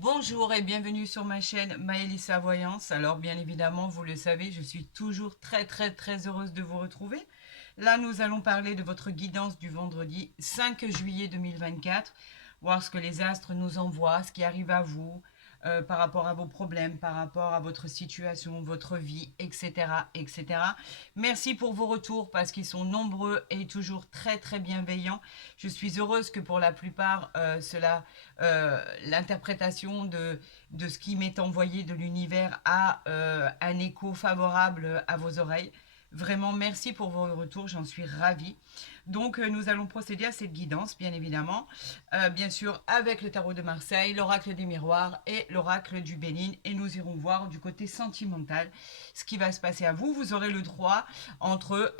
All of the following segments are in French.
Bonjour et bienvenue sur ma chaîne Maëlissa Voyance. Alors bien évidemment, vous le savez, je suis toujours très heureuse de vous retrouver. Là, nous allons parler de votre guidance du vendredi 5 juillet 2024, voir ce que les astres nous envoient, ce qui arrive à vous, par rapport à vos problèmes, par rapport à votre situation, votre vie, etc., etc. Merci pour vos retours parce qu'ils sont nombreux et toujours très bienveillants. Je suis heureuse que pour la plupart, l'interprétation de ce qui m'est envoyé de l'univers a un écho favorable à vos oreilles. Vraiment, merci pour vos retours, j'en suis ravie. Donc, nous allons procéder à cette guidance, bien évidemment. Bien sûr, avec le tarot de Marseille, l'oracle des miroirs et l'oracle du Bénin. Et nous irons voir du côté sentimental ce qui va se passer à vous. Vous aurez le droit entre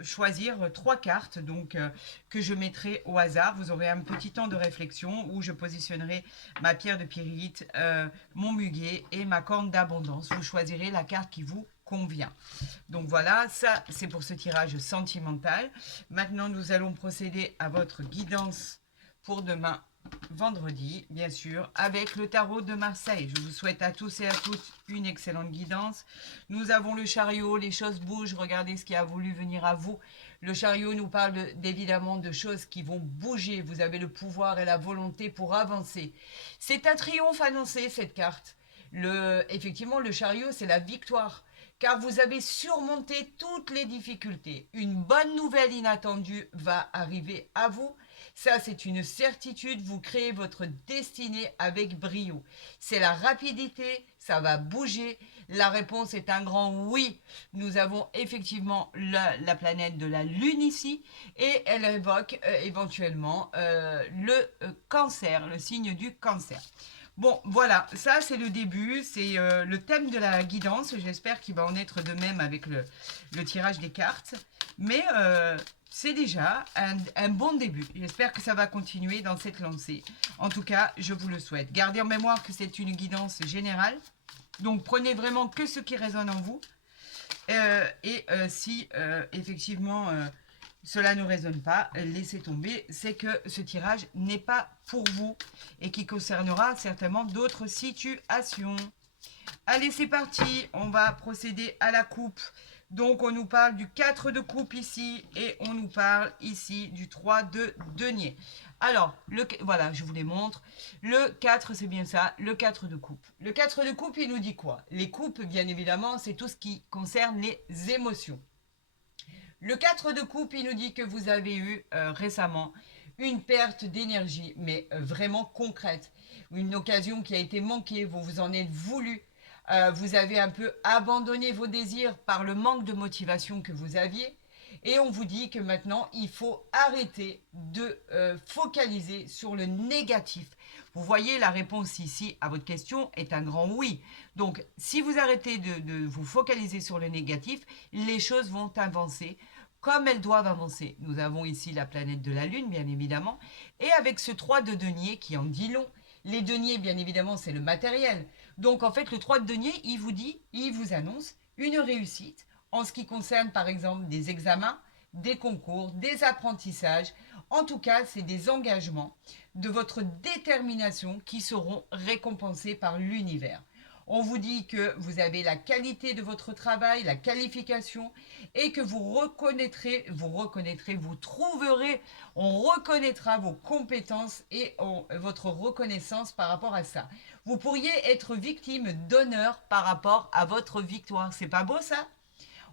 choisir trois cartes que je mettrai au hasard. Vous aurez un petit temps de réflexion où je positionnerai ma pierre de pyrite, mon muguet et ma corne d'abondance. Vous choisirez la carte qui vous convient. Donc voilà, ça c'est pour ce tirage sentimental. Maintenant, nous allons procéder à votre guidance pour demain, vendredi, bien sûr, avec le tarot de Marseille. Je vous souhaite à tous et à toutes une excellente guidance. Nous avons le chariot, les choses bougent, regardez ce qui a voulu venir à vous. Le chariot nous parle évidemment de choses qui vont bouger. Vous avez le pouvoir et la volonté pour avancer. C'est un triomphe annoncé, cette carte. Effectivement, le chariot, c'est la victoire car vous avez surmonté toutes les difficultés. Une bonne nouvelle inattendue va arriver à vous. Ça, c'est une certitude. Vous créez votre destinée avec brio. C'est la rapidité, ça va bouger. La réponse est un grand oui. Nous avons effectivement la planète de la Lune ici et elle évoque éventuellement le cancer, le signe du cancer. Bon, voilà, ça c'est le début, c'est le thème de la guidance. J'espère qu'il va en être de même avec le tirage des cartes. Mais c'est déjà un bon début. J'espère que ça va continuer dans cette lancée. En tout cas, je vous le souhaite. Gardez en mémoire que c'est une guidance générale. Donc prenez vraiment que ce qui résonne en vous. Si effectivement cela ne résonne pas, laissez tomber. C'est que ce tirage n'est pas pour vous et qui concernera certainement d'autres situations. Allez, c'est parti. On va procéder à la coupe. Donc, on nous parle du 4 de coupe ici et on nous parle ici du 3 de denier. Alors, voilà, je vous les montre. Le 4, c'est bien ça, le 4 de coupe. Le 4 de coupe, il nous dit quoi? Les coupes, bien évidemment, c'est tout ce qui concerne les émotions. Le 4 de coupe, il nous dit que vous avez eu récemment une perte d'énergie, mais vraiment concrète. Une occasion qui a été manquée, vous vous en êtes voulu. Vous avez un peu abandonné vos désirs par le manque de motivation que vous aviez. Et on vous dit que maintenant, il faut arrêter de focaliser sur le négatif. Vous voyez, la réponse ici à votre question est un grand oui. Donc, si vous arrêtez de vous focaliser sur le négatif, les choses vont avancer comme elles doivent avancer. Nous avons ici la planète de la Lune, bien évidemment. Et avec ce 3 de denier qui en dit long, les deniers, bien évidemment, c'est le matériel. Donc, en fait, le 3 de denier, il vous annonce une réussite en ce qui concerne, par exemple, des examens, des concours, des apprentissages. En tout cas, c'est des engagements de votre détermination qui seront récompensés par l'univers. On vous dit que vous avez la qualité de votre travail, la qualification, et que vous reconnaîtrez, vous trouverez, on reconnaîtra vos compétences et votre reconnaissance par rapport à ça. Vous pourriez être victime d'honneur par rapport à votre victoire. C'est pas beau ça?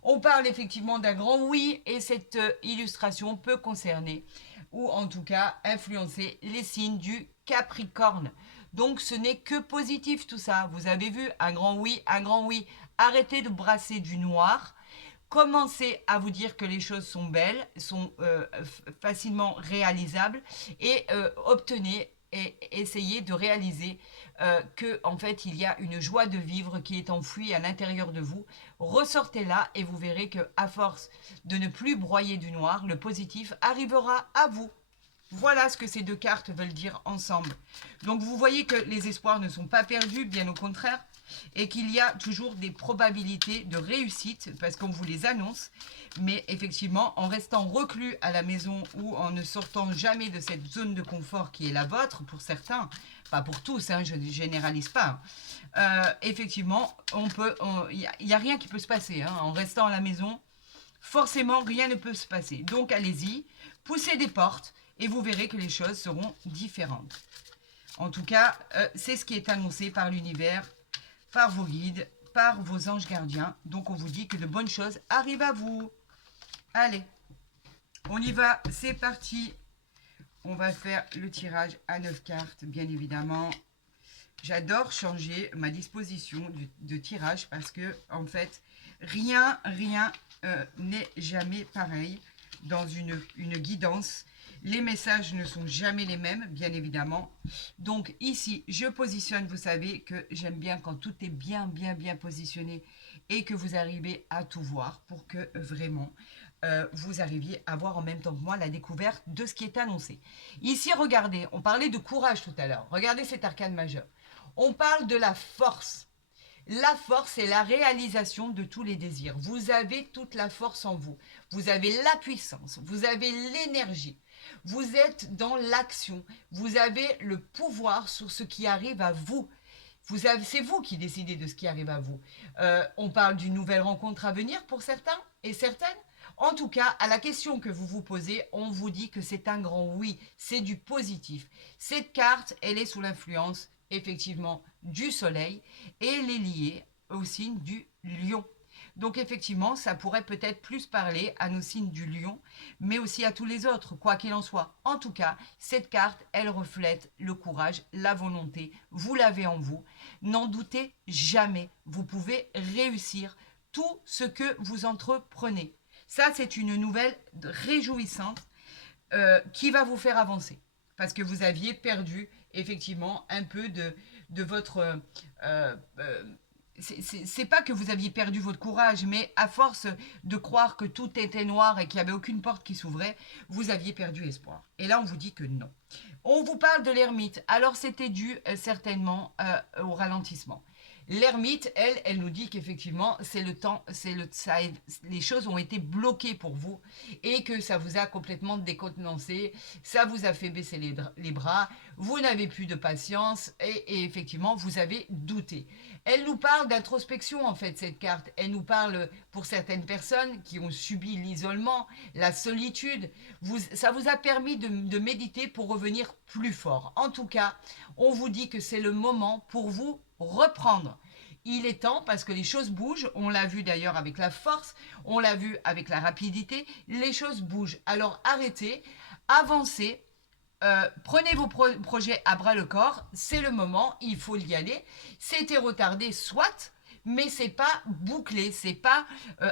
On parle effectivement d'un grand oui et cette illustration peut concerner ou en tout cas influencer les signes du Capricorne. Donc ce n'est que positif tout ça. Vous avez vu, un grand oui, un grand oui. Arrêtez de brasser du noir. Commencez à vous dire que les choses sont belles, sont facilement réalisables et obtenez et essayez de réaliser que en fait il y a une joie de vivre qui est enfouie à l'intérieur de vous. Ressortez-la et vous verrez que à force de ne plus broyer du noir, le positif arrivera à vous. Voilà ce que ces deux cartes veulent dire ensemble. Donc vous voyez que les espoirs ne sont pas perdus, bien au contraire, et qu'il y a toujours des probabilités de réussite parce qu'on vous les annonce. Mais effectivement, en restant reclus à la maison ou en ne sortant jamais de cette zone de confort qui est la vôtre pour certains, pas pour tous, hein, je ne généralise pas. Effectivement, il n'y a rien qui peut se passer. Hein, en restant à la maison, forcément, rien ne peut se passer. Donc, allez-y, poussez des portes et vous verrez que les choses seront différentes. En tout cas, c'est ce qui est annoncé par l'univers, par vos guides, par vos anges gardiens. Donc, on vous dit que de bonnes choses arrivent à vous. Allez, on y va, c'est parti. On va faire le tirage à 9 cartes, bien évidemment. J'adore changer ma disposition de tirage parce que, en fait, rien n'est jamais pareil dans une guidance. Les messages ne sont jamais les mêmes, bien évidemment. Donc ici, je positionne, vous savez que j'aime bien quand tout est bien positionné et que vous arrivez à tout voir pour que vraiment vous arriviez à voir en même temps que moi la découverte de ce qui est annoncé. Ici, regardez, on parlait de courage tout à l'heure. Regardez cet arcane majeur. On parle de la force. La force, c'est la réalisation de tous les désirs. Vous avez toute la force en vous. Vous avez la puissance, vous avez l'énergie. Vous êtes dans l'action. Vous avez le pouvoir sur ce qui arrive à vous. C'est vous qui décidez de ce qui arrive à vous. On parle d'une nouvelle rencontre à venir pour certains et certaines. En tout cas, à la question que vous vous posez, on vous dit que c'est un grand oui. C'est du positif. Cette carte, elle est sous l'influence, effectivement, du soleil et elle est liée au signe du lion. Donc effectivement, ça pourrait peut-être plus parler à nos signes du lion, mais aussi à tous les autres, quoi qu'il en soit. En tout cas, cette carte, elle reflète le courage, la volonté. Vous l'avez en vous. N'en doutez jamais. Vous pouvez réussir tout ce que vous entreprenez. Ça, c'est une nouvelle réjouissante qui va vous faire avancer. Parce que vous aviez perdu, effectivement, un peu de votre... c'est pas que vous aviez perdu votre courage, mais à force de croire que tout était noir et qu'il n'y avait aucune porte qui s'ouvrait, vous aviez perdu espoir. Et là, on vous dit que non. On vous parle de l'ermite. Alors, c'était dû certainement au ralentissement. L'ermite, elle nous dit qu'effectivement, c'est le temps, les choses ont été bloquées pour vous et que ça vous a complètement décontenancé, ça vous a fait baisser les bras, vous n'avez plus de patience et effectivement, vous avez douté. Elle nous parle d'introspection, en fait, cette carte. Elle nous parle, pour certaines personnes qui ont subi l'isolement, la solitude, ça vous a permis de méditer pour revenir plus fort. En tout cas, on vous dit que c'est le moment pour vous reprendre. Il est temps parce que les choses bougent, on l'a vu d'ailleurs avec la force, on l'a vu avec la rapidité, les choses bougent. Alors arrêtez, avancez, prenez vos projets à bras le corps, c'est le moment, il faut y aller. C'était retardé, soit, mais c'est pas bouclé, c'est pas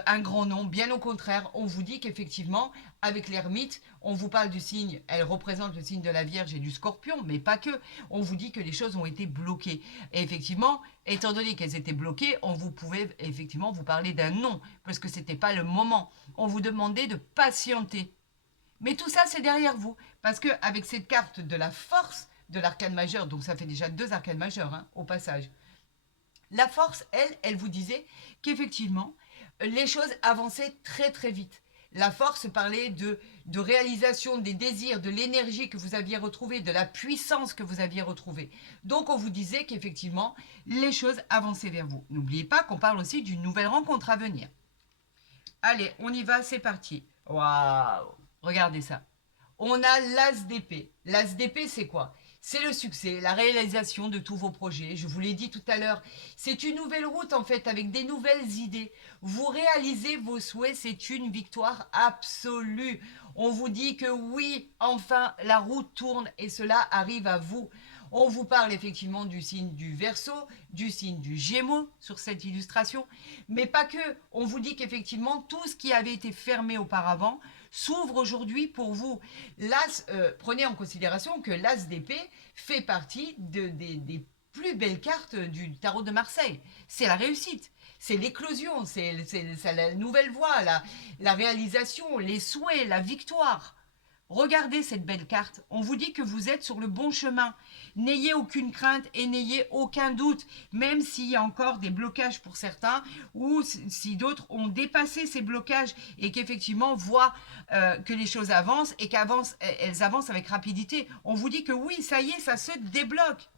un grand nom. Bien au contraire, on vous dit qu'effectivement, avec l'ermite, on vous parle du signe, elle représente le signe de la Vierge et du Scorpion, mais pas que. On vous dit que les choses ont été bloquées. Et effectivement, étant donné qu'elles étaient bloquées, on vous pouvait effectivement vous parler d'un non, parce que c'était pas le moment. On vous demandait de patienter. Mais tout ça, c'est derrière vous, parce que avec cette carte de la force de l'arcane majeur, donc ça fait déjà 2 arcanes majeurs, hein, au passage. La force, elle vous disait qu'effectivement, les choses avançaient très vite. La force parlait de réalisation des désirs, de l'énergie que vous aviez retrouvée, de la puissance que vous aviez retrouvée. Donc, on vous disait qu'effectivement, les choses avançaient vers vous. N'oubliez pas qu'on parle aussi d'une nouvelle rencontre à venir. Allez, on y va, c'est parti. Waouh! Regardez ça. On a l'as d'épée. L'as d'épée, c'est quoi? C'est le succès, la réalisation de tous vos projets. Je vous l'ai dit tout à l'heure, c'est une nouvelle route en fait, avec des nouvelles idées. Vous réalisez vos souhaits, c'est une victoire absolue. On vous dit que oui, enfin, la roue tourne et cela arrive à vous. On vous parle effectivement du signe du Verseau, du signe du Gémeaux sur cette illustration, mais pas que. On vous dit qu'effectivement, tout ce qui avait été fermé auparavant s'ouvre aujourd'hui pour vous. L'as, prenez en considération que l'as d'épée fait partie des plus belles cartes du tarot de Marseille. C'est la réussite, c'est l'éclosion, c'est la nouvelle voie, la réalisation, les souhaits, la victoire. Regardez cette belle carte. On vous dit que vous êtes sur le bon chemin. N'ayez aucune crainte et n'ayez aucun doute, même s'il y a encore des blocages pour certains ou si d'autres ont dépassé ces blocages et qu'effectivement voient que les choses avancent et qu'elles avancent avec rapidité. On vous dit que oui, ça y est, ça se débloque.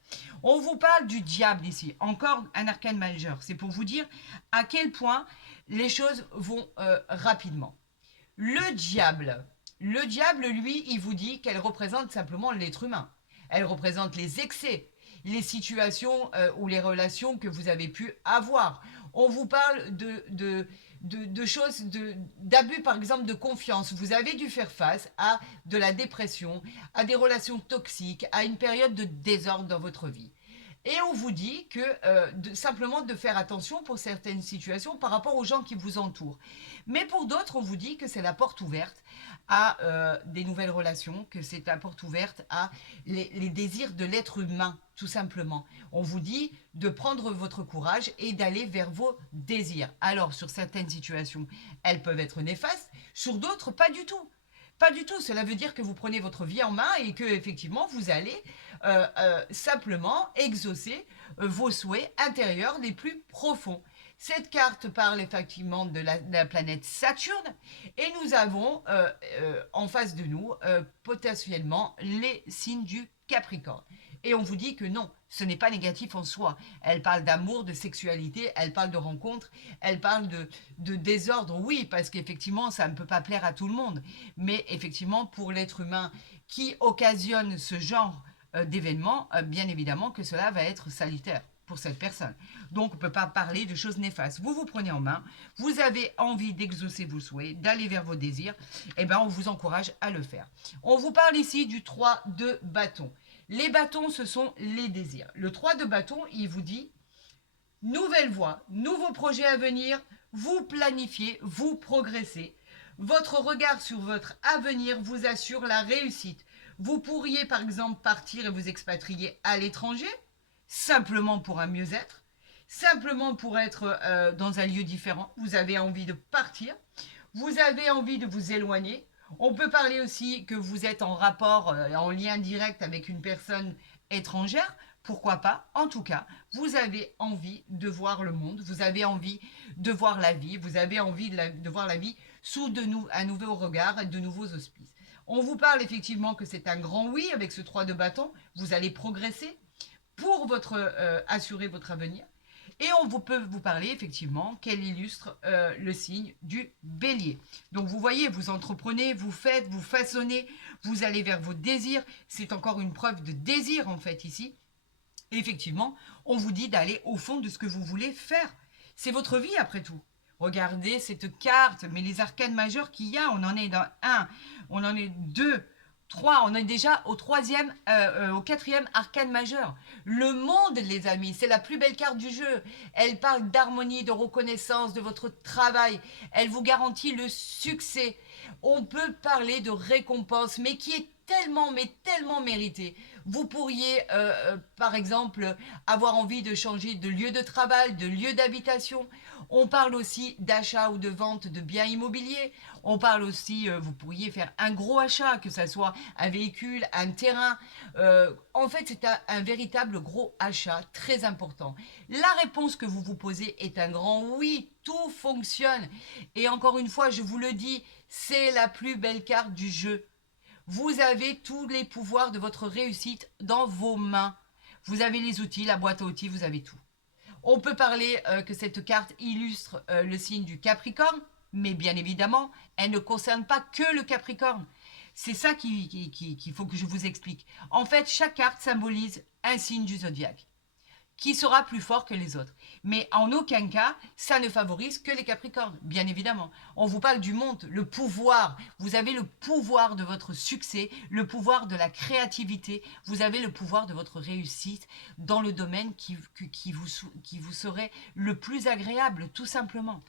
On vous parle du diable ici, encore un arcane majeur. C'est pour vous dire à quel point les choses vont rapidement. Le diable, lui, il vous dit qu'elle représente simplement l'être humain. Elle représente les excès, les situations ou les relations que vous avez pu avoir. On vous parle de choses, d'abus par exemple de confiance. Vous avez dû faire face à de la dépression, à des relations toxiques, à une période de désordre dans votre vie. Et on vous dit que simplement de faire attention pour certaines situations par rapport aux gens qui vous entourent. Mais pour d'autres, on vous dit que c'est la porte ouverte à des nouvelles relations, que c'est la porte ouverte à les désirs de l'être humain, tout simplement. On vous dit de prendre votre courage et d'aller vers vos désirs. Alors, sur certaines situations, elles peuvent être néfastes, sur d'autres, pas du tout. Pas du tout. Cela veut dire que vous prenez votre vie en main et que effectivement vous allez simplement exaucer vos souhaits intérieurs les plus profonds. Cette carte parle effectivement de la planète Saturne et nous avons en face de nous potentiellement les signes du Capricorne. Et on vous dit que non, ce n'est pas négatif en soi. Elle parle d'amour, de sexualité, elle parle de rencontres, elle parle de désordre, oui, parce qu'effectivement, ça ne peut pas plaire à tout le monde. Mais effectivement, pour l'être humain qui occasionne ce genre d'événements, bien évidemment que cela va être salutaire pour cette personne. Donc, on ne peut pas parler de choses néfastes. Vous vous prenez en main, vous avez envie d'exaucer vos souhaits, d'aller vers vos désirs, et bien on vous encourage à le faire. On vous parle ici du 3 de bâton. Les bâtons, ce sont les désirs. Le 3 de bâton, il vous dit nouvelle voie, nouveaux projets à venir, vous planifiez, vous progressez. Votre regard sur votre avenir vous assure la réussite. Vous pourriez par exemple partir et vous expatrier à l'étranger, simplement pour un mieux-être, simplement pour être dans un lieu différent. Vous avez envie de partir, vous avez envie de vous éloigner. On peut parler aussi que vous êtes en rapport, en lien direct avec une personne étrangère. Pourquoi pas? En tout cas, vous avez envie de voir le monde, vous avez envie de voir la vie, vous avez envie de voir la vie sous un nouveau regard et de nouveaux auspices. On vous parle effectivement que c'est un grand oui avec ce 3 de bâton. Vous allez progresser pour assurer votre avenir. Et peut vous parler effectivement qu'elle illustre le signe du bélier. Donc vous voyez, vous entreprenez, vous faites, vous façonnez, vous allez vers vos désirs. C'est encore une preuve de désir en fait ici. Et effectivement, on vous dit d'aller au fond de ce que vous voulez faire. C'est votre vie après tout. Regardez cette carte, mais les arcanes majeures qu'il y a, on en est dans 1, on en est 2, 3, on est déjà au quatrième arcane majeur. Le monde, les amis, c'est la plus belle carte du jeu. Elle parle d'harmonie, de reconnaissance, de votre travail. Elle vous garantit le succès. On peut parler de récompense, mais qui est tellement, mais tellement mérité. Vous pourriez, par exemple, avoir envie de changer de lieu de travail, de lieu d'habitation. On parle aussi d'achat ou de vente de biens immobiliers. On parle aussi, vous pourriez faire un gros achat, que ce soit un véhicule, un terrain. En fait, c'est un véritable gros achat très important. La réponse que vous vous posez est un grand oui, tout fonctionne. Et encore une fois, je vous le dis, c'est la plus belle carte du jeu. Vous avez tous les pouvoirs de votre réussite dans vos mains. Vous avez les outils, la boîte à outils, vous avez tout. On peut parler que cette carte illustre le signe du Capricorne, mais bien évidemment, elle ne concerne pas que le Capricorne. C'est ça qu'il faut que je vous explique. En fait, chaque carte symbolise un signe du zodiaque qui sera plus fort que les autres. Mais en aucun cas, ça ne favorise que les Capricornes, bien évidemment. On vous parle du monde, le pouvoir. Vous avez le pouvoir de votre succès, le pouvoir de la créativité, vous avez le pouvoir de votre réussite dans le domaine qui vous serait le plus agréable, tout simplement.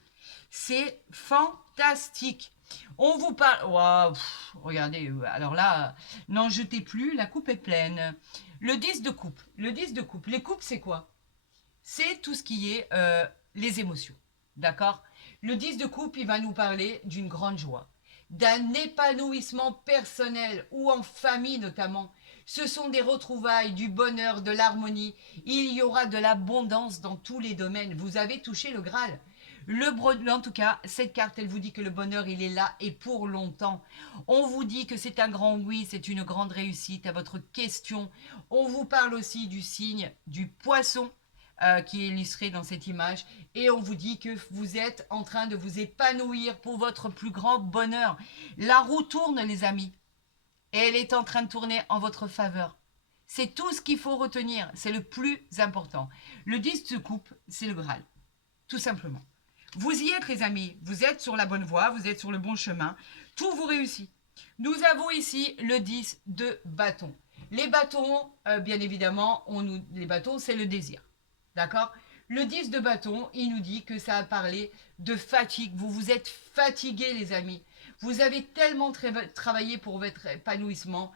C'est fantastique. On vous parle... Wow, regardez, alors là, n'en jetez plus, la coupe est pleine. Le 10 de coupe. Le 10 de coupe. Les coupes, c'est quoi? C'est tout ce qui est les émotions. D'accord? Le 10 de coupe, il va nous parler d'une grande joie, d'un épanouissement personnel ou en famille notamment. Ce sont des retrouvailles, du bonheur, de l'harmonie. Il y aura de l'abondance dans tous les domaines. Vous avez touché le Graal. En tout cas, cette carte, elle vous dit que le bonheur, il est là et pour longtemps. On vous dit que c'est un grand oui, c'est une grande réussite à votre question. On vous parle aussi du signe du poisson. Qui est illustré dans cette image, et on vous dit que vous êtes en train de vous épanouir pour votre plus grand bonheur. La roue tourne, les amis, et elle est en train de tourner en votre faveur. C'est tout ce qu'il faut retenir, c'est le plus important. Le 10 de coupe, c'est le Graal, tout simplement. Vous y êtes, les amis, vous êtes sur la bonne voie, vous êtes sur le bon chemin, tout vous réussit. Nous avons ici le 10 de bâton. Les bâtons, bien évidemment, les bâtons, c'est le désir. D'accord? Le 10 de bâton, il nous dit que ça a parlé de fatigue. Vous vous êtes fatigués, les amis. Vous avez tellement travaillé pour votre épanouissement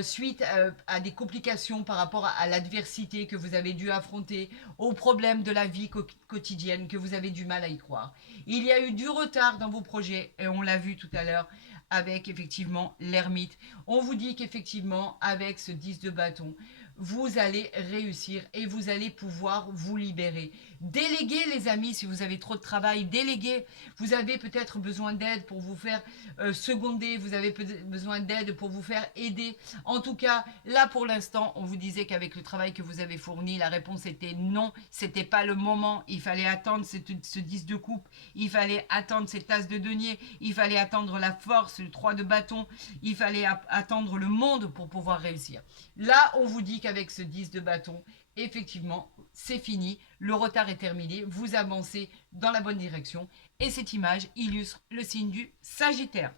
suite à des complications par rapport à l'adversité que vous avez dû affronter, aux problèmes de la vie quotidienne que vous avez du mal à y croire. Il y a eu du retard dans vos projets et on l'a vu tout à l'heure avec effectivement l'ermite. On vous dit qu'effectivement avec ce 10 de bâton, vous allez réussir et vous allez pouvoir vous libérer. Déléguez, les amis, si vous avez trop de travail, déléguez. Vous avez peut-être besoin d'aide pour vous faire seconder, vous avez besoin d'aide pour vous faire aider. En tout cas, là pour l'instant, on vous disait qu'avec le travail que vous avez fourni, la réponse était non, c'était pas le moment. Il fallait attendre ce 10 de coupe, il fallait attendre cette tasse de denier, il fallait attendre la force, le 3 de bâton, il fallait attendre le monde pour pouvoir réussir. Là, on vous dit qu'avec ce 10 de bâton, effectivement, c'est fini, le retard est terminé, vous avancez dans la bonne direction et cette image illustre le signe du Sagittaire.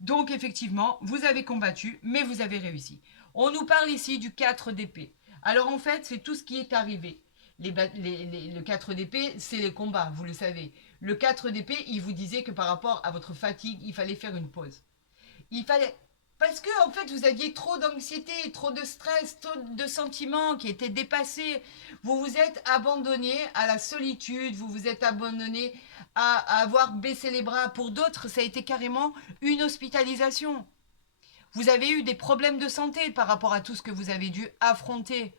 Donc effectivement, vous avez combattu, mais vous avez réussi. On nous parle ici du 4 d'épée. Alors en fait, c'est tout ce qui est arrivé. Le 4 d'épée, c'est les combats, vous le savez. Le 4 d'épée, il vous disait que par rapport à votre fatigue, il fallait faire une pause. Il fallait... Parce que, en fait, vous aviez trop d'anxiété, trop de stress, trop de sentiments qui étaient dépassés. Vous vous êtes abandonné à la solitude, vous vous êtes abandonné à avoir baissé les bras. Pour d'autres, ça a été carrément une hospitalisation. Vous avez eu des problèmes de santé par rapport à tout ce que vous avez dû affronter.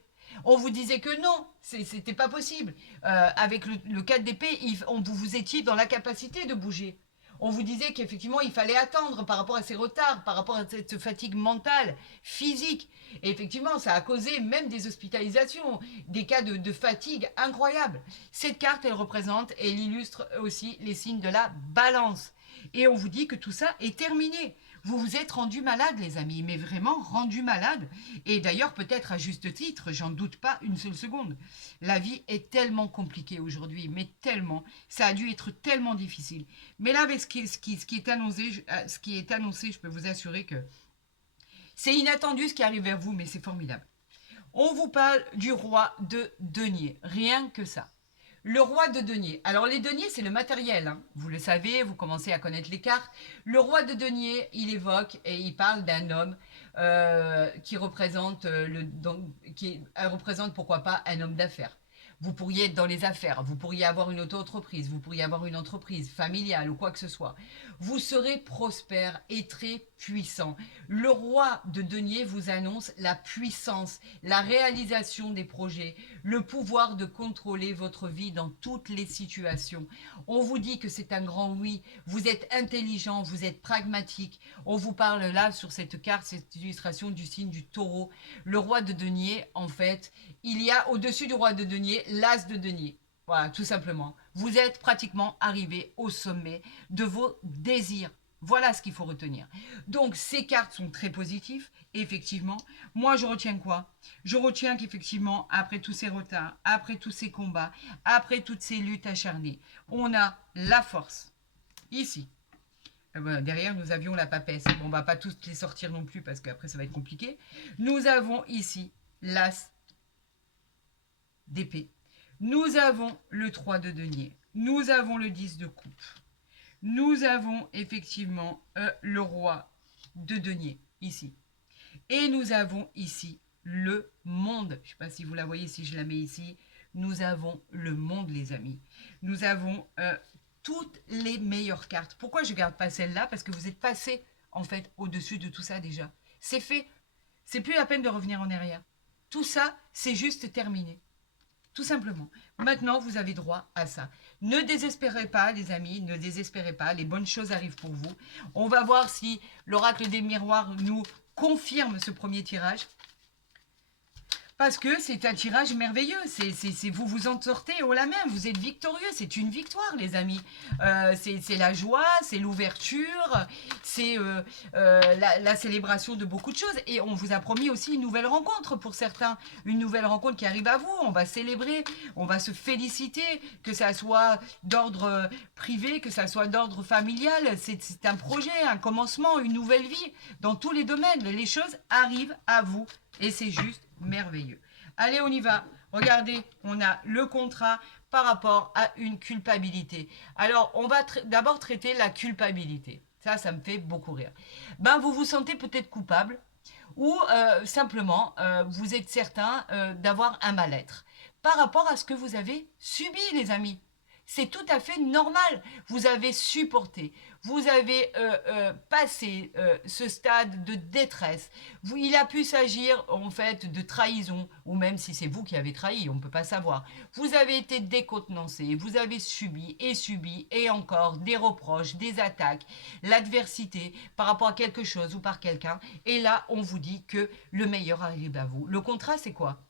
On vous disait que non, c'était pas possible. Avec le 4 d'épée, vous étiez dans la capacité de bouger. On vous disait qu'effectivement, il fallait attendre par rapport à ces retards, par rapport à cette fatigue mentale, physique. Et effectivement, ça a causé même des hospitalisations, des cas de fatigue incroyables. Cette carte, elle représente et elle illustre aussi les signes de la balance. Et on vous dit que tout ça est terminé. Vous vous êtes rendu malade, les amis, mais vraiment rendu malade. Et d'ailleurs, peut-être à juste titre, j'en doute pas une seule seconde. La vie est tellement compliquée aujourd'hui, mais tellement. Ça a dû être tellement difficile. Mais là, avec ce qui est annoncé, je peux vous assurer que c'est inattendu ce qui arrive vers vous, mais c'est formidable. On vous parle du roi de denier. Rien que ça. Le roi de denier. Alors les deniers, c'est le matériel. Hein. Vous le savez, vous commencez à connaître les cartes. Le roi de denier, il évoque et il parle d'un homme qui représente représente pourquoi pas un homme d'affaires. Vous pourriez être dans les affaires, vous pourriez avoir une auto-entreprise, vous pourriez avoir une entreprise familiale ou quoi que ce soit. Vous serez prospère et très puissant. Le roi de denier vous annonce la puissance, la réalisation des projets, le pouvoir de contrôler votre vie dans toutes les situations. On vous dit que c'est un grand oui, vous êtes intelligent, vous êtes pragmatique. On vous parle là sur cette carte, cette illustration du signe du taureau. Le roi de denier, en fait, il y a au-dessus du roi de denier l'as de denier. Voilà, tout simplement. Vous êtes pratiquement arrivé au sommet de vos désirs. Voilà ce qu'il faut retenir. Donc, ces cartes sont très positives, effectivement. Moi, je retiens quoi? Je retiens qu'effectivement, après tous ces retards, après tous ces combats, après toutes ces luttes acharnées, on a la force. Ici. Derrière, nous avions la papesse. Bon, on va pas tous les sortir non plus, parce qu'après, ça va être compliqué. Nous avons ici l'as d'épée. Nous avons le 3 de denier. Nous avons le 10 de coupe. Nous avons effectivement le roi de denier, ici. Et nous avons ici le monde. Je ne sais pas si vous la voyez, si je la mets ici. Nous avons le monde, les amis. Nous avons toutes les meilleures cartes. Pourquoi je ne garde pas celle-là? Parce que vous êtes passé, en fait, au-dessus de tout ça déjà. C'est fait. C'est plus la peine de revenir en arrière. Tout ça, c'est juste terminé. Tout simplement. Maintenant, vous avez droit à ça. Ne désespérez pas, les amis, ne désespérez pas. Les bonnes choses arrivent pour vous. On va voir si l'oracle des miroirs nous confirme ce premier tirage. Parce que c'est un tirage merveilleux. Vous vous en sortez haut la main. Vous êtes victorieux. C'est une victoire, les amis. C'est la joie, c'est l'ouverture, c'est la célébration de beaucoup de choses. Et on vous a promis aussi une nouvelle rencontre pour certains. Une nouvelle rencontre qui arrive à vous. On va célébrer, on va se féliciter, que ça soit d'ordre privé, que ça soit d'ordre familial. C'est un projet, un commencement, une nouvelle vie. Dans tous les domaines, les choses arrivent à vous. Et c'est juste merveilleux. Allez, on y va. Regardez, on a le contrat par rapport à une culpabilité. Alors, on va d'abord traiter la culpabilité. Ça me fait beaucoup rire. Ben, vous vous sentez peut-être coupable ou simplement, vous êtes certain d'avoir un mal-être par rapport à ce que vous avez subi, les amis. C'est tout à fait normal. Vous avez supporté, vous avez passé ce stade de détresse. Il a pu s'agir en fait de trahison, ou même si c'est vous qui avez trahi, on ne peut pas savoir. Vous avez été décontenancé, vous avez subi, et encore des reproches, des attaques, l'adversité par rapport à quelque chose ou par quelqu'un. Et là, on vous dit que le meilleur arrive à vous. Le contrat, c'est quoi?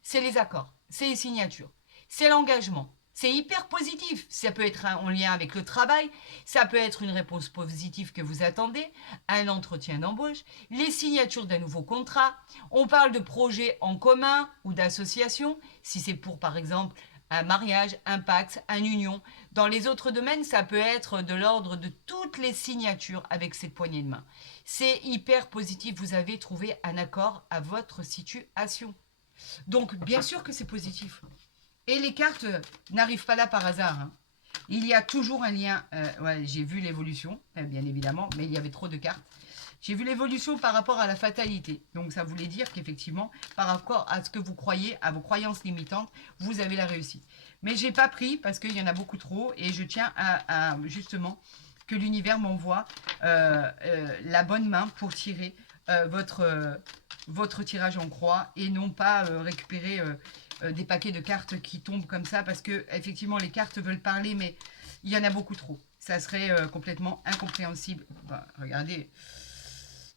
C'est les accords, c'est les signatures, c'est l'engagement. C'est hyper positif. Ça peut être en lien avec le travail, ça peut être une réponse positive que vous attendez, un entretien d'embauche, les signatures d'un nouveau contrat. On parle de projets en commun ou d'associations, si c'est pour par exemple un mariage, un pacte, une union. Dans les autres domaines, ça peut être de l'ordre de toutes les signatures avec cette poignée de main. C'est hyper positif. Vous avez trouvé un accord à votre situation. Donc, bien sûr que c'est positif. Et les cartes n'arrivent pas là par hasard. Hein. Il y a toujours un lien. Ouais, j'ai vu l'évolution, bien évidemment, mais il y avait trop de cartes. J'ai vu l'évolution par rapport à la fatalité. Donc, ça voulait dire qu'effectivement, par rapport à ce que vous croyez, à vos croyances limitantes, vous avez la réussite. Mais je n'ai pas pris parce qu'il y en a beaucoup trop et je tiens à justement que l'univers m'envoie la bonne main pour tirer votre tirage en croix et non pas récupérer des paquets de cartes qui tombent comme ça parce que effectivement les cartes veulent parler mais il y en a beaucoup trop. Ça serait complètement incompréhensible. Bah, regardez,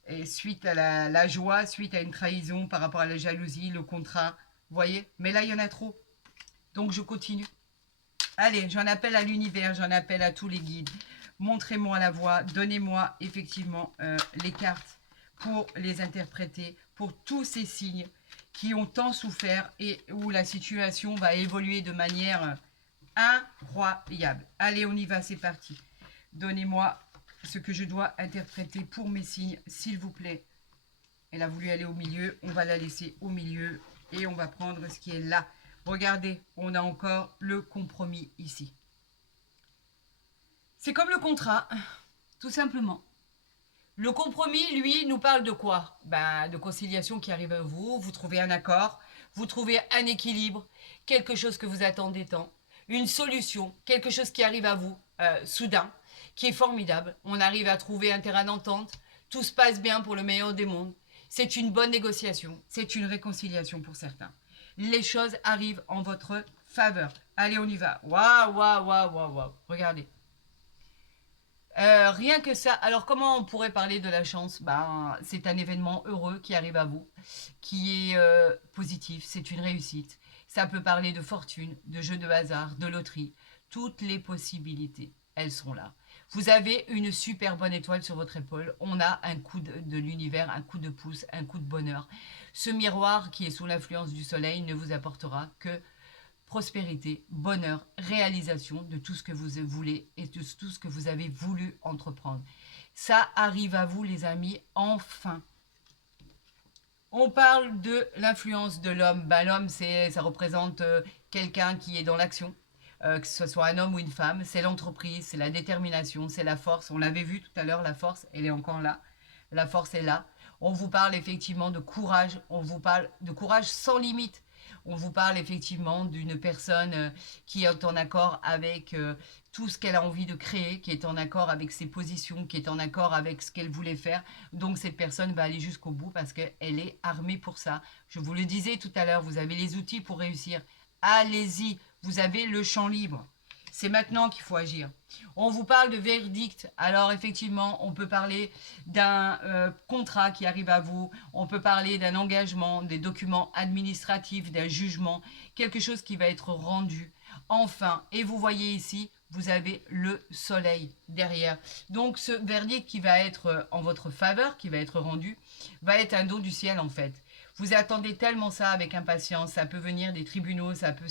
et suite à la joie, suite à une trahison par rapport à la jalousie, le contrat, vous voyez. Mais là, il y en a trop. Donc, je continue. Allez, j'en appelle à l'univers, j'en appelle à tous les guides. Montrez-moi la voie, donnez-moi effectivement les cartes pour les interpréter, pour tous ces signes qui ont tant souffert et où la situation va évoluer de manière incroyable. Allez, on y va, c'est parti. Donnez-moi ce que je dois interpréter pour mes signes, s'il vous plaît. Elle a voulu aller au milieu, on va la laisser au milieu et on va prendre ce qui est là. Regardez, on a encore le compromis ici. C'est comme le contrat, tout simplement. Le compromis, lui, nous parle de quoi? De conciliation qui arrive à vous, vous trouvez un accord, vous trouvez un équilibre, quelque chose que vous attendez tant, une solution, quelque chose qui arrive à vous, soudain, qui est formidable. On arrive à trouver un terrain d'entente, tout se passe bien pour le meilleur des mondes. C'est une bonne négociation, c'est une réconciliation pour certains. Les choses arrivent en votre faveur. Allez, on y va. Waouh, waouh, waouh, waouh, waouh. Regardez. Rien que ça. Alors, comment on pourrait parler de la chance? C'est un événement heureux qui arrive à vous, qui est positif, c'est une réussite. Ça peut parler de fortune, de jeu de hasard, de loterie. Toutes les possibilités, elles sont là. Vous avez une super bonne étoile sur votre épaule. On a un coup de l'univers, un coup de pouce, un coup de bonheur. Ce miroir qui est sous l'influence du soleil ne vous apportera que prospérité, bonheur, réalisation de tout ce que vous voulez et de tout ce que vous avez voulu entreprendre. Ça arrive à vous, les amis, enfin. On parle de l'influence de l'homme. L'homme, ça représente quelqu'un qui est dans l'action, que ce soit un homme ou une femme. C'est l'entreprise, c'est la détermination, c'est la force. On l'avait vu tout à l'heure, la force, elle est encore là. La force est là. On vous parle effectivement de courage. On vous parle de courage sans limite. On vous parle effectivement d'une personne qui est en accord avec tout ce qu'elle a envie de créer, qui est en accord avec ses positions, qui est en accord avec ce qu'elle voulait faire. Donc cette personne va aller jusqu'au bout parce qu'elle est armée pour ça. Je vous le disais tout à l'heure, vous avez les outils pour réussir. allez-y, vous avez le champ libre. C'est maintenant qu'il faut agir. On vous parle de verdict. Alors effectivement, on peut parler d'un contrat qui arrive à vous. On peut parler d'un engagement, des documents administratifs, d'un jugement, quelque chose qui va être rendu. Enfin, et vous voyez ici, vous avez le soleil derrière. Donc ce verdict qui va être en votre faveur, qui va être rendu, va être un don du ciel en fait. Vous attendez tellement ça avec impatience, ça peut venir des tribunaux, ça peut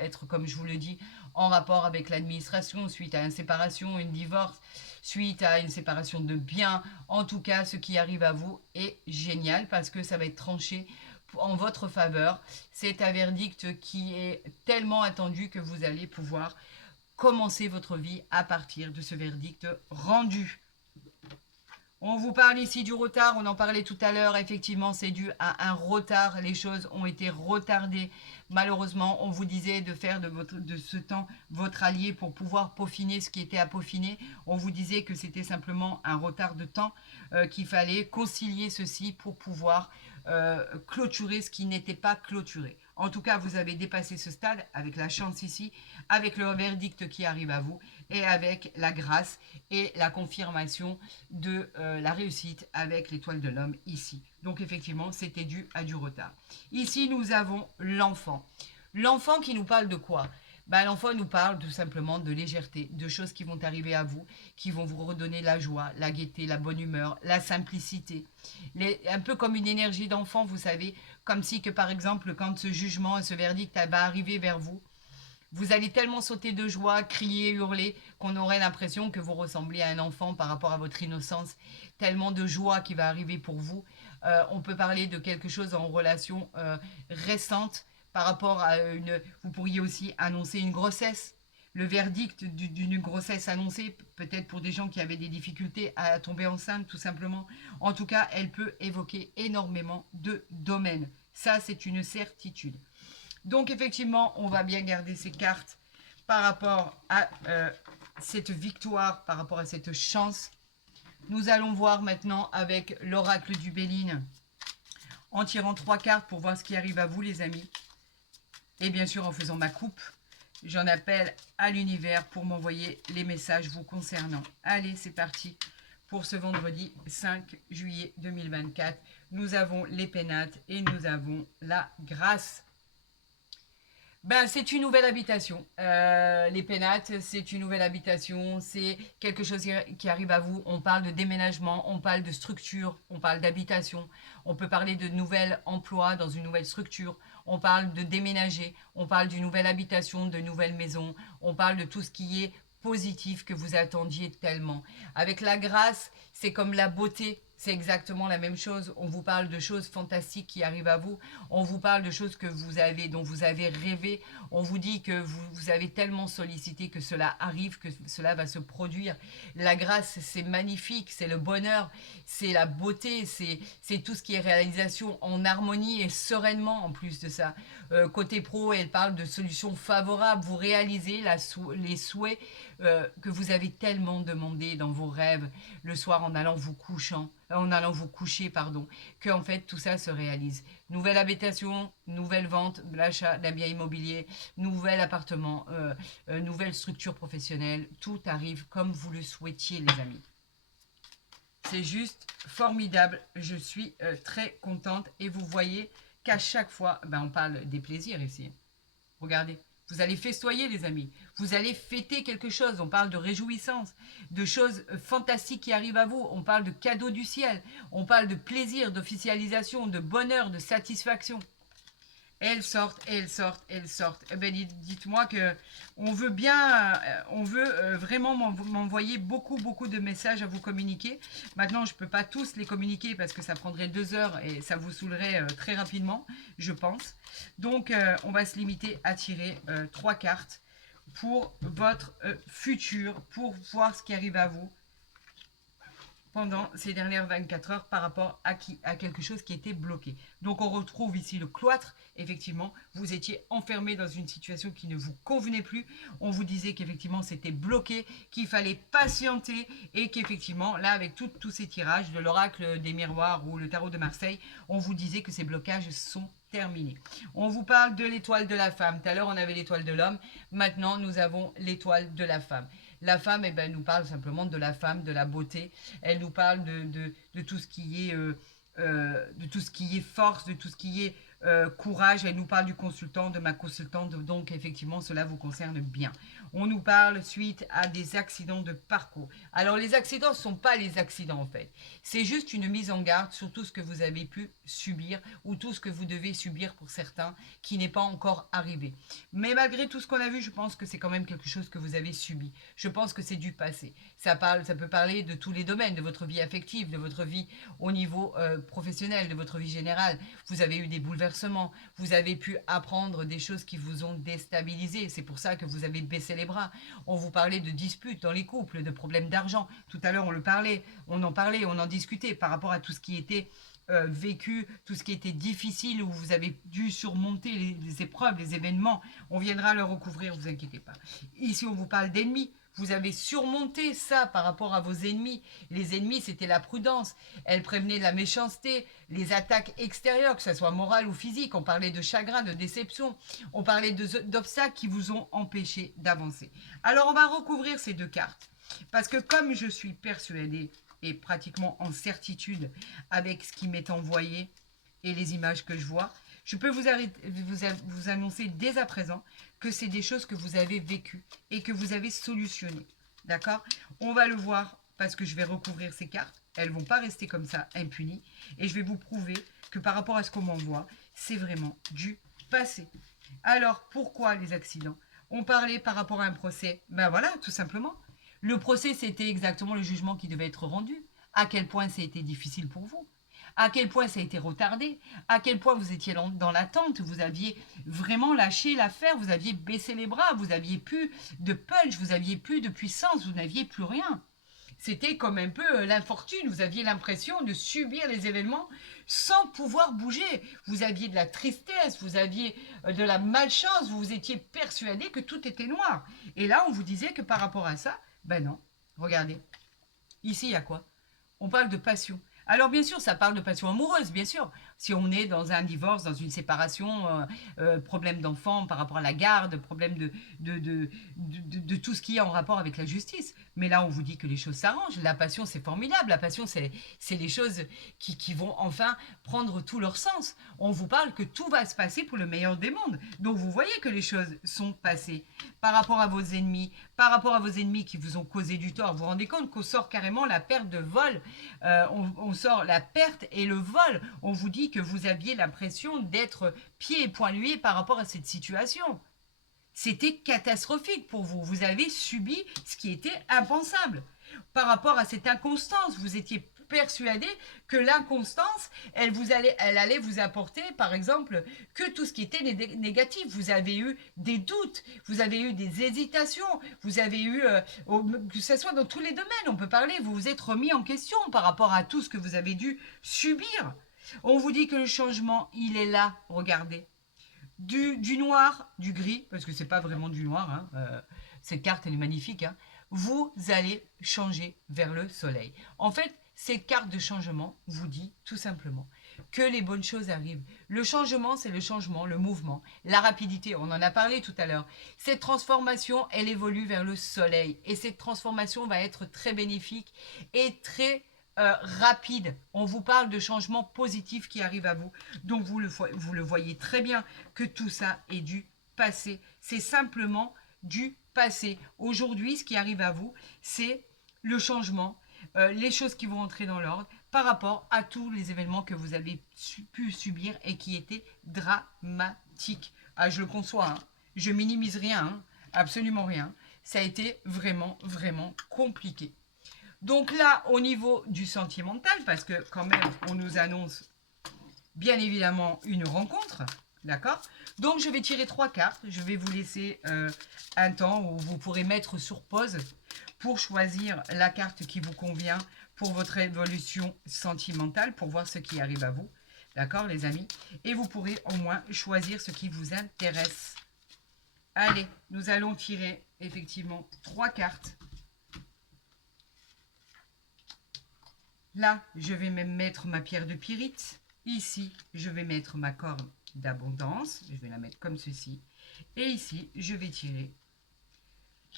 être, comme je vous le dis, en rapport avec l'administration, suite à une séparation, une divorce, suite à une séparation de biens. En tout cas, ce qui arrive à vous est génial parce que ça va être tranché en votre faveur. C'est un verdict qui est tellement attendu que vous allez pouvoir commencer votre vie à partir de ce verdict rendu. On vous parle ici du retard, on en parlait tout à l'heure, effectivement c'est dû à un retard, les choses ont été retardées. Malheureusement, on vous disait de faire de ce temps votre allié pour pouvoir peaufiner ce qui était à peaufiner. On vous disait que c'était simplement un retard de temps, qu'il fallait concilier ceci pour pouvoir clôturer ce qui n'était pas clôturé. En tout cas, vous avez dépassé ce stade avec la chance ici, avec le verdict qui arrive à vous et avec la grâce et la confirmation de la réussite avec l'étoile de l'homme ici. Donc effectivement, c'était dû à du retard. Ici, nous avons l'enfant. L'enfant qui nous parle de quoi? L'enfant nous parle tout simplement de légèreté, de choses qui vont arriver à vous, qui vont vous redonner la joie, la gaieté, la bonne humeur, la simplicité. Un peu comme une énergie d'enfant, vous savez, comme si que par exemple, quand ce jugement et ce verdict va arriver vers vous, vous allez tellement sauter de joie, crier, hurler, qu'on aurait l'impression que vous ressemblez à un enfant par rapport à votre innocence. Tellement de joie qui va arriver pour vous. On peut parler de quelque chose en relation récente par rapport à une... Vous pourriez aussi annoncer une grossesse. Le verdict d'une grossesse annoncée, peut-être pour des gens qui avaient des difficultés à tomber enceinte, tout simplement. En tout cas, elle peut évoquer énormément de domaines. Ça, c'est une certitude. Donc effectivement, on va bien garder ces cartes par rapport à cette victoire, par rapport à cette chance. Nous allons voir maintenant avec l'oracle du Béline, en tirant 3 cartes pour voir ce qui arrive à vous les amis. Et bien sûr en faisant ma coupe, j'en appelle à l'univers pour m'envoyer les messages vous concernant. Allez, c'est parti pour ce vendredi 5 juillet 2024. Nous avons les pénates et nous avons la grâce. C'est une nouvelle habitation. Les pénates, c'est une nouvelle habitation. C'est quelque chose qui arrive à vous. On parle de déménagement, on parle de structure, on parle d'habitation. On peut parler de nouvel emploi dans une nouvelle structure. On parle de déménager. On parle d'une nouvelle habitation, de nouvelles maisons. On parle de tout ce qui est positif que vous attendiez tellement. Avec la grâce, c'est comme la beauté. C'est exactement la même chose. On vous parle de choses fantastiques qui arrivent à vous. On vous parle de choses dont vous avez rêvé. On vous dit que vous avez tellement sollicité que cela arrive, que cela va se produire. La grâce, c'est magnifique, c'est le bonheur, c'est la beauté, c'est tout ce qui est réalisation en harmonie et sereinement en plus de ça. Côté pro, elle parle de solutions favorables. Vous réalisez les souhaits que vous avez tellement demandé dans vos rêves le soir en allant vous coucher, que en fait tout ça se réalise. Nouvelle habitation, nouvelle vente, l'achat d'un bien immobilier, nouvel appartement, nouvelle structure professionnelle, tout arrive comme vous le souhaitiez les amis. C'est juste formidable, je suis très contente et vous voyez qu'à chaque fois, on parle des plaisirs ici. Regardez, vous allez festoyer les amis, vous allez fêter quelque chose, on parle de réjouissance, de choses fantastiques qui arrivent à vous, on parle de cadeaux du ciel, on parle de plaisir, d'officialisation, de bonheur, de satisfaction. Elles sortent, elles sortent, elles sortent. Eh bien, dites-moi que on veut bien, on veut vraiment m'envoyer beaucoup de messages à vous communiquer. Maintenant, je ne peux pas tous les communiquer parce que ça prendrait 2 heures et ça vous saoulerait très rapidement, je pense. Donc, on va se limiter à tirer 3 cartes pour votre futur, pour voir ce qui arrive à vous pendant ces dernières 24 heures par rapport à quelque chose qui était bloqué. Donc on retrouve ici le cloître. Effectivement, vous étiez enfermé dans une situation qui ne vous convenait plus. On vous disait qu'effectivement c'était bloqué, qu'il fallait patienter et qu'effectivement, là avec tous ces tirages de l'oracle des miroirs ou le tarot de Marseille, on vous disait que ces blocages sont terminé. On vous parle de l'étoile de la femme. Tout à l'heure, on avait l'étoile de l'homme. Maintenant, nous avons l'étoile de la femme. La femme, eh ben, nous parle simplement de la femme, de la beauté. Elle nous parle de tout ce qui est... de tout ce qui est force, de tout ce qui est courage. Elle nous parle du consultant, de ma consultante, donc effectivement cela vous concerne bien. On nous parle suite à des accidents de parcours. Alors les accidents ne sont pas les accidents en fait. C'est juste une mise en garde sur tout ce que vous avez pu subir ou tout ce que vous devez subir pour certains qui n'est pas encore arrivé. Mais malgré tout ce qu'on a vu, je pense que c'est quand même quelque chose que vous avez subi. Je pense que c'est du passé. Ça peut parler de tous les domaines, de votre vie affective, de votre vie au niveau professionnel, de votre vie générale. Vous avez eu des bouleversements, vous avez pu apprendre des choses qui vous ont déstabilisé. C'est pour ça que vous avez baissé les bras. On vous parlait de disputes dans les couples, de problèmes d'argent. Tout à l'heure, on en discutait par rapport à tout ce qui était vécu, tout ce qui était difficile, où vous avez dû surmonter les épreuves, les événements. On viendra le recouvrir, vous inquiétez pas. Ici, on vous parle d'ennemis. Vous avez surmonté ça par rapport à vos ennemis. Les ennemis, c'était la prudence. Elle prévenait de la méchanceté, les attaques extérieures, que ce soit morales ou physiques. On parlait de chagrin, de déception. On parlait d'obstacles qui vous ont empêché d'avancer. Alors, on va recouvrir ces deux cartes. Parce que comme je suis persuadée et pratiquement en certitude avec ce qui m'est envoyé et les images que je vois, je peux vous annoncer dès à présent que c'est des choses que vous avez vécues et que vous avez solutionnées. D'accord? On va le voir parce que je vais recouvrir ces cartes. Elles ne vont pas rester comme ça impunies. Et je vais vous prouver que par rapport à ce qu'on m'envoie, c'est vraiment du passé. Alors, pourquoi les accidents? On parlait par rapport à un procès. Ben voilà, tout simplement. Le procès, c'était exactement le jugement qui devait être rendu. À quel point ça a été difficile pour vous? À quel point ça a été retardé? À quel point vous étiez dans l'attente? Vous aviez vraiment lâché l'affaire, vous aviez baissé les bras, vous aviez plus de punch, vous aviez plus de puissance, vous n'aviez plus rien. C'était comme un peu l'infortune, vous aviez l'impression de subir les événements sans pouvoir bouger. Vous aviez de la tristesse, vous aviez de la malchance, vous étiez persuadé que tout était noir. Et là, on vous disait que par rapport à ça, ben non, regardez, ici il y a quoi? On parle de passion. Alors bien sûr, ça parle de passion amoureuse, bien sûr. Si on est dans un divorce, dans une séparation, problème d'enfant par rapport à la garde, problème de tout ce qui est en rapport avec la justice. Mais là, on vous dit que les choses s'arrangent. La passion, c'est formidable. La passion, c'est les choses qui vont enfin prendre tout leur sens. On vous parle que tout va se passer pour le meilleur des mondes. Donc vous voyez que les choses sont passées par rapport à vos ennemis, qui vous ont causé du tort. Vous vous rendez compte qu'on sort carrément la perte de vol, on sort la perte et le vol. On vous dit que vous aviez l'impression d'être pieds et poings liés par rapport à cette situation. C'était catastrophique pour vous. Vous avez subi ce qui était impensable. Par rapport à cette inconstance, vous étiez persuadé que l'inconstance, elle allait vous apporter, par exemple, que tout ce qui était négatif. Vous avez eu des doutes, vous avez eu des hésitations, vous avez eu, que ce soit dans tous les domaines, on peut parler, vous vous êtes remis en question par rapport à tout ce que vous avez dû subir. On vous dit que le changement, il est là, regardez. Du noir, du gris, parce que c'est pas vraiment du noir, hein, cette carte elle est magnifique, hein, vous allez changer vers le soleil. En fait, cette carte de changement vous dit tout simplement que les bonnes choses arrivent. Le changement, c'est le changement, le mouvement, la rapidité, on en a parlé tout à l'heure. Cette transformation, elle évolue vers le soleil et cette transformation va être très bénéfique et très rapide. On vous parle de changements positifs qui arrivent à vous. Donc vous le voyez très bien que tout ça est du passé. C'est simplement du passé. Aujourd'hui, ce qui arrive à vous, c'est le changement, les choses qui vont entrer dans l'ordre par rapport à tous les événements que vous avez pu subir et qui étaient dramatiques. Ah, je le conçois, hein. Je minimise rien, hein. Absolument rien. Ça a été vraiment, vraiment compliqué. Donc là, au niveau du sentimental, parce que quand même, on nous annonce bien évidemment une rencontre, d'accord? Donc je vais tirer 3 cartes, je vais vous laisser un temps où vous pourrez mettre sur pause pour choisir la carte qui vous convient pour votre évolution sentimentale, pour voir ce qui arrive à vous, d'accord les amis? Et vous pourrez au moins choisir ce qui vous intéresse. Allez, nous allons tirer effectivement 3 cartes. Là, je vais même mettre ma pierre de pyrite. Ici, je vais mettre ma corde d'abondance. Je vais la mettre comme ceci. Et ici, je vais tirer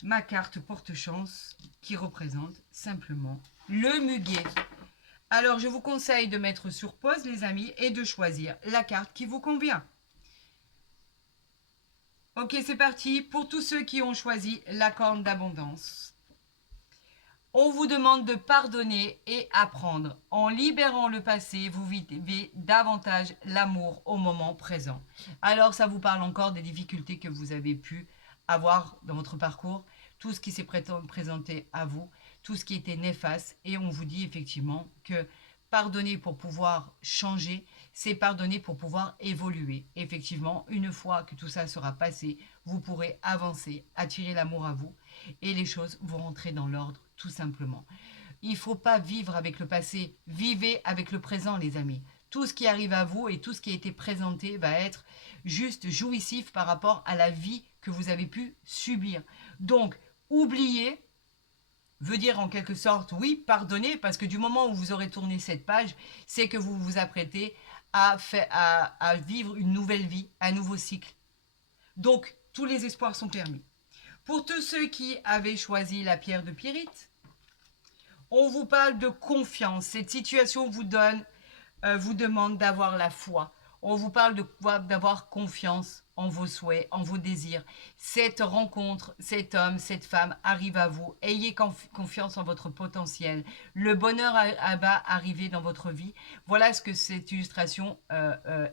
ma carte porte-chance qui représente simplement le muguet. Alors, je vous conseille de mettre sur pause, les amis, et de choisir la carte qui vous convient. Ok, c'est parti pour tous ceux qui ont choisi la corne d'abondance. On vous demande de pardonner et apprendre. En libérant le passé, vous vivez davantage l'amour au moment présent. Alors, ça vous parle encore des difficultés que vous avez pu avoir dans votre parcours, tout ce qui s'est présenté à vous, tout ce qui était néfaste. Et on vous dit effectivement que pardonner pour pouvoir changer, c'est pardonner pour pouvoir évoluer. Effectivement, une fois que tout ça sera passé, vous pourrez avancer, attirer l'amour à vous et les choses vont rentrer dans l'ordre tout simplement. Il ne faut pas vivre avec le passé, vivez avec le présent les amis. Tout ce qui arrive à vous et tout ce qui a été présenté va être juste jouissif par rapport à la vie que vous avez pu subir. Donc, oubliez veut dire en quelque sorte, oui, pardonner, parce que du moment où vous aurez tourné cette page, c'est que vous vous apprêtez à vivre une nouvelle vie, un nouveau cycle. Donc, tous les espoirs sont permis. Pour tous ceux qui avaient choisi la pierre de pyrite, on vous parle de confiance. Cette situation vous demande d'avoir la foi. On vous parle d'avoir confiance en vos souhaits, en vos désirs. Cette rencontre, cet homme, cette femme arrive à vous. Ayez confiance en votre potentiel. Le bonheur va arriver dans votre vie. Voilà ce que cette illustration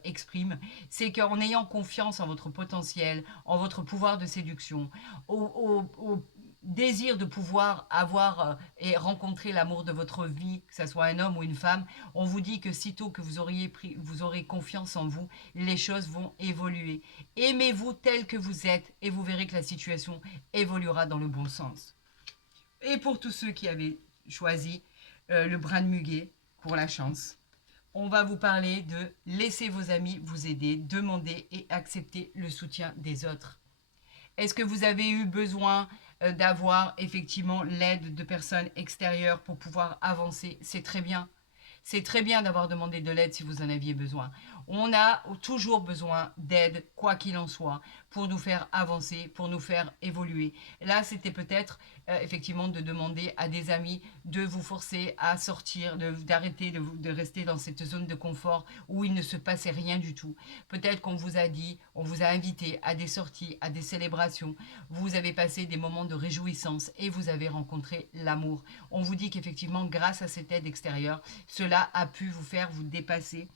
exprime. C'est qu'en ayant confiance en votre potentiel, en votre pouvoir de séduction, au désir de pouvoir avoir et rencontrer l'amour de votre vie, que ce soit un homme ou une femme, on vous dit que sitôt que vous aurez confiance en vous, les choses vont évoluer. Aimez-vous tel que vous êtes et vous verrez que la situation évoluera dans le bon sens. Et pour tous ceux qui avaient choisi le brin de muguet pour la chance, on va vous parler de laisser vos amis vous aider, demander et accepter le soutien des autres. Est-ce que vous avez eu besoin d'avoir effectivement l'aide de personnes extérieures pour pouvoir avancer? C'est très bien. C'est très bien d'avoir demandé de l'aide si vous en aviez besoin. On a toujours besoin d'aide, quoi qu'il en soit, pour nous faire avancer, pour nous faire évoluer. Là, c'était peut-être effectivement de demander à des amis de vous forcer à sortir, d'arrêter de rester dans cette zone de confort où il ne se passait rien du tout. Peut-être qu'on vous a dit, on vous a invité à des sorties, à des célébrations. Vous avez passé des moments de réjouissance et vous avez rencontré l'amour. On vous dit qu'effectivement, grâce à cette aide extérieure, cela a pu vous faire vous dépasser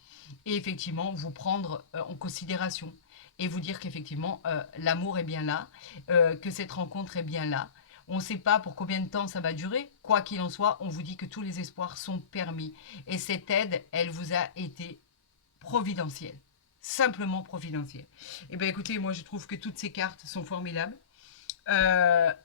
et effectivement vous prendre en considération et vous dire qu'effectivement l'amour est bien là, que cette rencontre est bien là. On ne sait pas pour combien de temps ça va durer. Quoi qu'il en soit, on vous dit que tous les espoirs sont permis. Et cette aide, elle vous a été providentielle. Simplement providentielle. Et bien écoutez, moi je trouve que toutes ces cartes sont formidables.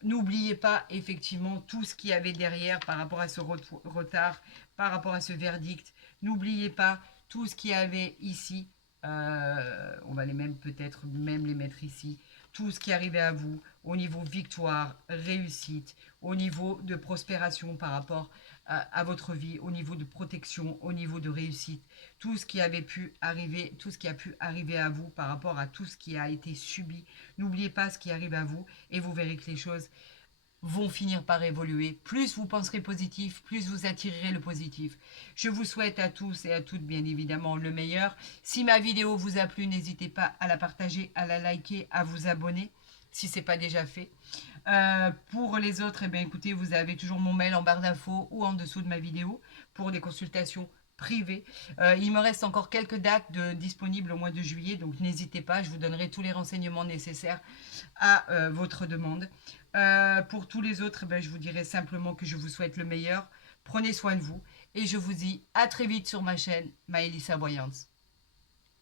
N'oubliez pas effectivement tout ce qu'il y avait derrière par rapport à ce retard, par rapport à ce verdict. N'oubliez pas tout ce qu'il y avait ici. On va peut-être même les mettre ici. Tout ce qui arrivait à vous au niveau victoire, réussite, au niveau de prospération par rapport à votre vie, au niveau de protection, au niveau de réussite, tout ce qui avait pu arriver, tout ce qui a pu arriver à vous par rapport à tout ce qui a été subi. N'oubliez pas ce qui arrive à vous et vous verrez que les choses vont finir par évoluer. Plus vous penserez positif, plus vous attirerez le positif. Je vous souhaite à tous et à toutes bien évidemment le meilleur. Si ma vidéo vous a plu, n'hésitez pas à la partager, à la liker, à vous abonner si ce n'est pas déjà fait. Pour les autres, eh bien, écoutez, vous avez toujours mon mail en barre d'infos ou en dessous de ma vidéo pour des consultations privées. Il me reste encore quelques dates disponibles au mois de juillet, donc n'hésitez pas, je vous donnerai tous les renseignements nécessaires à votre demande. Pour tous les autres, je vous dirai simplement que je vous souhaite le meilleur. Prenez soin de vous et je vous dis à très vite sur ma chaîne Maëlissa Voyance.